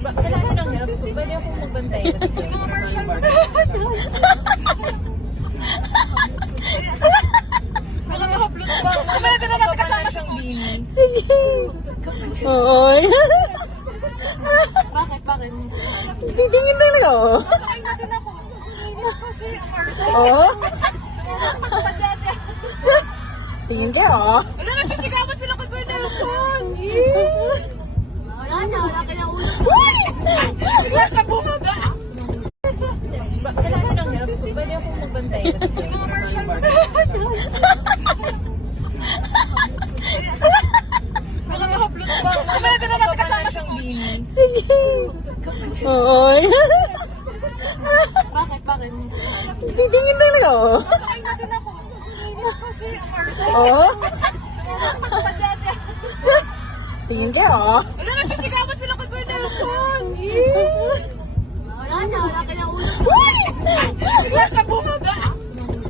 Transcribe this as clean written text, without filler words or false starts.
Kailangan ng help. Pwede akong magbantay. Pwede na natin kasama sa coach. Sige. Oo. Bakit? Titingin talaga ako. Masakay na din ako. Kasi hard. Oo. Tingin kayo, oh. Wala, nagsisigawan sila kay Kuya Nelson. Wala na. Wala ka na ulo. Wala siya bumaba. Kailangan ng help. Pwede akong magbantay. Mga martial Pwede na natin kasama sa coach. Sige. Oo. Bakit? Titingin talaga ako. Masakay na din ako. Kasi hard. Oo. Tingin kayo, oh. Wala, nagsisigawan sila kay Kuya Nelson. Wala na. Wala ka na ulo.